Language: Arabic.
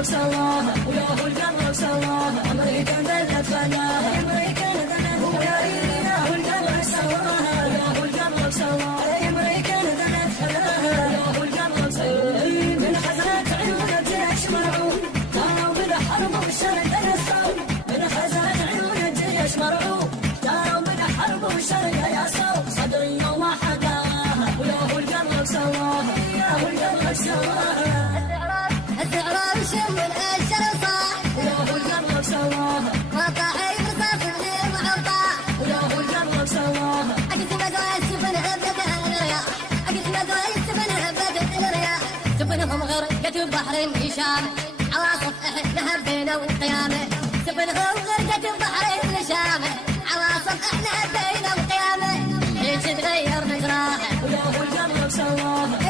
القمر سواها ويا هو القمر سواها أمريكا دلت فناها أمريكا دلت ويا إيرينا هو القمر سواها ويا هو القمر سواها أمريكا دلت فناها ويا هو القمر سواها من حزنة عيون الجيش مرعوب كانوا بالحرب والشر يسعوا من حزنة عيون الجيش مرعوب كانوا بالحرب والشر يسعوا صدري وما حداها ويا هو القمر سواها ويا هو القمر سواها الزعران شم الأشجار صاح ويا هو القمر سواها وطاعي برصاص غير معطاء ويا هو القمر سواها أقسم أدوي سفن هبة الرياح أقسم أدوي سفن هبة الرياح سفنهم غرقة بحر الشام عواصف إحنا بينا والقيامة سفنهم غرقة بحر الشام عواصف إحنا بينا والقيامة ليش تغير مجراها ويا هو القمر سواها